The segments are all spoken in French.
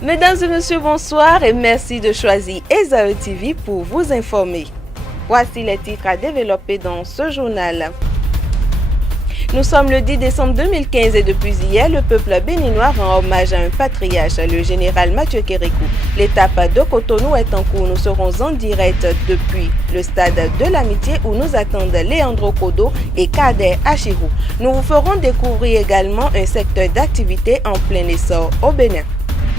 Mesdames et messieurs, bonsoir et merci de choisir Esae TV pour vous informer. Voici les titres à développer dans ce journal. Nous sommes le 10 décembre 2015 et depuis hier, le peuple béninois rend hommage à un patriarche, le général Mathieu Kérékou. L'étape de Cotonou est en cours. Nous serons en direct depuis le stade de l'Amitié où nous attendent Léandro Kodo et Kader Achirou. Nous vous ferons découvrir également un secteur d'activité en plein essor au Bénin.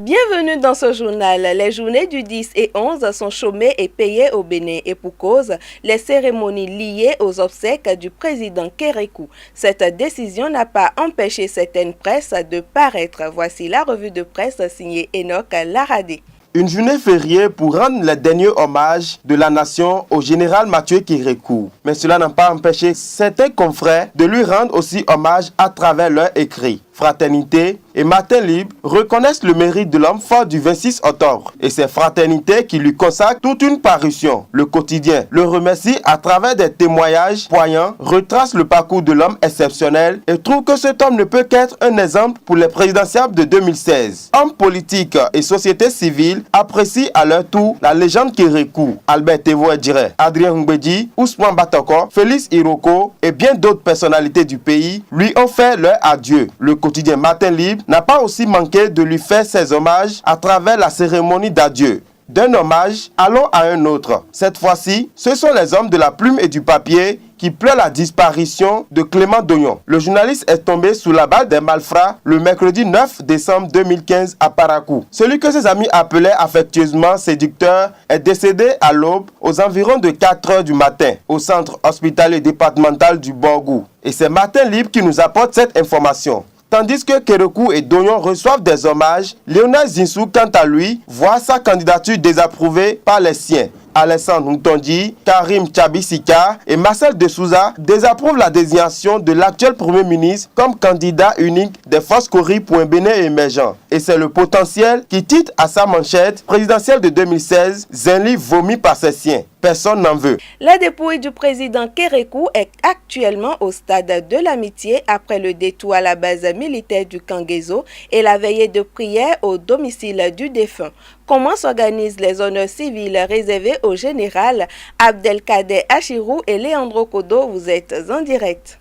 Bienvenue dans ce journal. Les journées du 10 et 11 sont chômées et payées au Bénin et pour cause, les cérémonies liées aux obsèques du président Kérékou. Cette décision n'a pas empêché certaines presses de paraître. Voici la revue de presse signée Enoch Laradé. Une journée fériée pour rendre le dernier hommage de la nation au général Mathieu Kérékou. Mais cela n'a pas empêché certains confrères de lui rendre aussi hommage à travers leurs écrits. Fraternité et Matin Libre reconnaissent le mérite de l'homme fort du 26 octobre. Et c'est Fraternité qui lui consacre toute une parution. Le quotidien le remercie à travers des témoignages poignants, retrace le parcours de l'homme exceptionnel et trouve que cet homme ne peut qu'être un exemple pour les présidentiables de 2016. Hommes politiques et société civile apprécient à leur tour la légende Kérékou. Albert Tevo Edjire, Adrien Humbedi, Ousmane Batoko, Félix Iroko et bien d'autres personnalités du pays lui ont fait leur adieu. Le quotidien Matin Libre n'a pas aussi manqué de lui faire ses hommages à travers la cérémonie d'adieu. D'un hommage, allons à un autre. Cette fois-ci, ce sont les hommes de la plume et du papier qui pleurent la disparition de Clément Dognon. Le journaliste est tombé sous la balle des malfrats le mercredi 9 décembre 2015 à Parakou. Celui que ses amis appelaient affectueusement séducteur est décédé à l'aube aux environs de 4 heures du matin au centre hospitalier départemental du Borgou. Et c'est Matin Libre qui nous apporte cette information. Tandis que Kérékou et Dognon reçoivent des hommages, Léonard Zinsou, quant à lui, voit sa candidature désapprouvée par les siens. Alessandre Ntondi, Karim Tchabisika et Marcel de Souza désapprouvent la désignation de l'actuel Premier ministre comme candidat unique des forces Cori pour un Bénin émergent. Et c'est le potentiel qui titre à sa manchette présidentielle de 2016, Zenli vomi par ses siens. Personne n'en veut. La dépouille du président Kérékou est actuellement au stade de l'Amitié après le détour à la base militaire du Kangezo et la veillée de prière au domicile du défunt. Comment s'organisent les honneurs civils réservés au général Abdelkader Achirou et Léandro Kodo? Vous êtes en direct.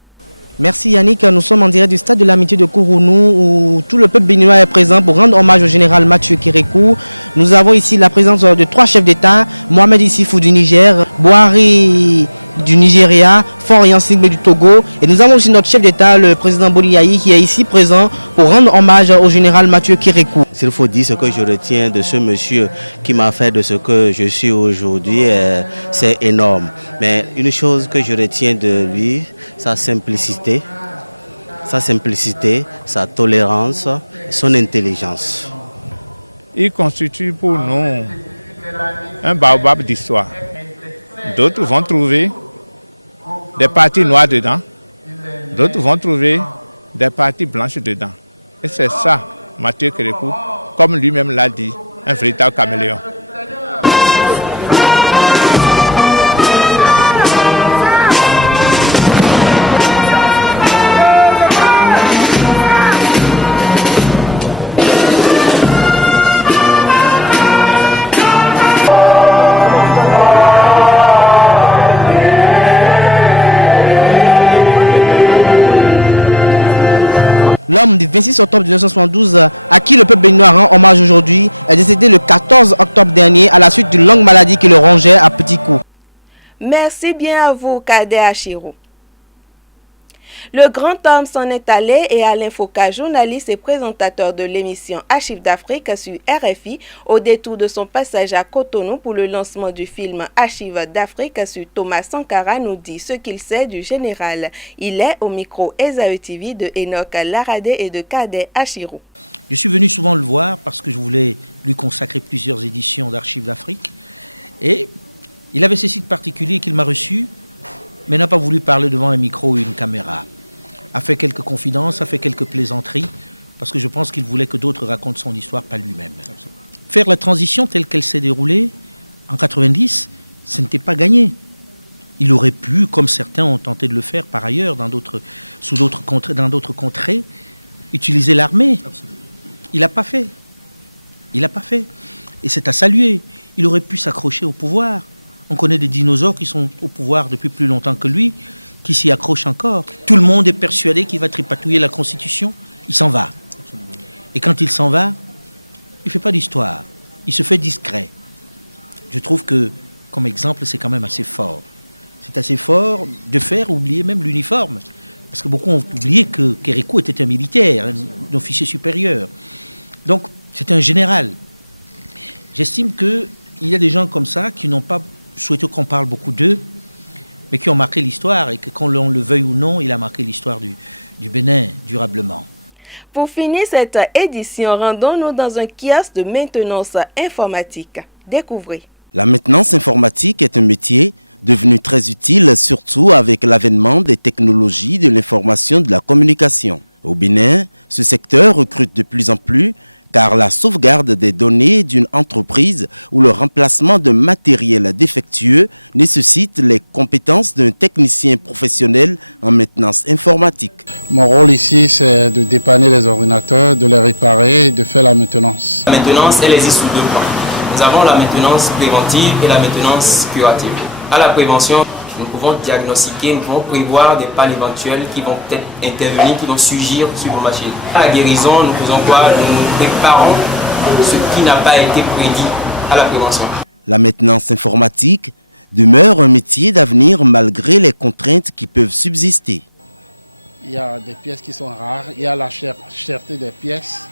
Merci Yannick, nous sommes en direct du stade de l'Amitié de Kourounou où tout le peuple béninois est présent pour rendre hommage au général Mathieu Kérékou. Nous avons ici la présence de 3 chefs d'État, Mohamed Issifou du Niger, Buhari du Nigeria, Faure Gnassingbe du Togo et nous avons aussi notre chef d'État, le président Boliaï, qui est ici présent pour rendre hommage au général Mathieu Kérékou. S'il faut dire ce que je retiens de ce monsieur qui m'a fait de ce que je suis aujourd'hui, c'est énorme. Mais une chose que je retiens de lui, sa simplicité, sa tolérance, son intelligence. Il constitue pour nous un baobab d'histoire. D'autres vont trouver des parties noires dedans, d'autres vont trouver des parties blanches dedans. Et c'est ça, Mathieu Kérékou, comme lui-même l'a dit, un véritable caméléon. L'homme du 26 octobre 1972 à qui le peuple béninois rend hommage aujourd'hui est décédé le 14 octobre dernier à la suite d'une longue maladie qui le rongeait à petits coups. Merci bien à vous, Kader Achirou. Le grand homme s'en est allé et Alain Foucault, journaliste et présentateur de l'émission Archives d'Afrique sur RFI, au détour de son passage à Cotonou pour le lancement du film Archives d'Afrique sur Thomas Sankara, nous dit ce qu'il sait du général. Il est au micro Esae TV de Enoch Laradé et de Kader Achirou. Je suis venu souvent le voir parce que je voulais lui consacrer plusieurs éditions d'Archives d'Afrique. Et il avait ce site particulier qu'il m'a reçu, mais n'a pas voulu parler devant un micro ou une caméra. A fait quelques confidences, a fait quelques plaisanteries, parce que je pense qu'il voulait que d'autres racontent son histoire, pas lui-même. Faire la transition telle qu'elle s'est déroulée en 90, ce n'était pas gagné. Il aurait pu, comme certains ont tenté de le faire par ailleurs, dans d'autres contrées, utiliser l'armée. Il n'a pas fait. Il n'a pas fait. Et c'est à saluer. Il aurait pu s'accrocher au pouvoir. On connaît des dinosaures qui sont au pouvoir depuis plus longtemps que lui, qui s'y accrochent encore. Tout le monde est persuadé qu'il va tripatouiller la Constitution. Il s'en va. Et quand il s'en va, il ne fait pas d'histoire. Il se fait discret. Je trouve que, comme exemple, c'est quand même assez fort. C'est assez fort de faire oublier même l'uniforme. Parce que beaucoup ont oublié que Kérékou était un militaire, un officier supérieur. Donc, c'est un général. J'estime qu'il y a des gens comme ça qui n'ont pas souhaité qu'on parle beaucoup d'eux, mais qui ont marqué l'histoire et que, qu'on le veuille ou non, il a marqué l'histoire du Bénin durablement. Pour finir cette édition, rendons-nous dans un kiosque de maintenance informatique. Découvrez. La maintenance informatique est un métier devenu très utile, surtout avec l'avènement des technologies de l'information et de la communication. Au Bénin, ce secteur recrute de plus en plus car la sauvegarde des données d'une entreprise ou le remplacement d'un matériel défectueux nécessite les compétences d'un technicien professionnel en maintenance informatique. Mon rôle ici, c'est de dépanner les ordinateurs, de les réparer et de faire la maintenance. La maintenance, elle existe sous deux plans. Nous avons la maintenance préventive et la maintenance curative. À la prévention, nous pouvons diagnostiquer, nous pouvons prévoir des pannes éventuelles qui vont peut-être intervenir, qui vont surgir sur vos machines. À la guérison, nous faisons quoi? Nous préparons ce qui n'a pas été prédit à la prévention. La maintenance informatique demeure un métier d'avenir malgré les contraintes qui peuvent subsister. Il y a des pièces qui sont rares, il y a la cherté des pièces.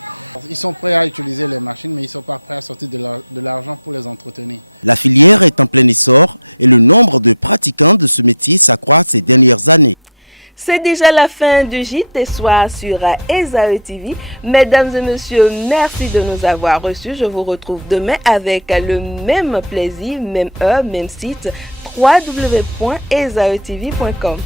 Ils sont prêts à utiliser les machines, mais ils ne sont pas prêts à sortir de l'argent pour les entretenir. La filière est en plein essor et le nombre de pratiquants de ce métier s'accroît ces dernières années. C'est déjà la fin du JT Soir sur ESAE TV. Mesdames et messieurs, merci de nous avoir reçus. Je vous retrouve demain avec le même plaisir, même heure, même site, www.esaetv.com.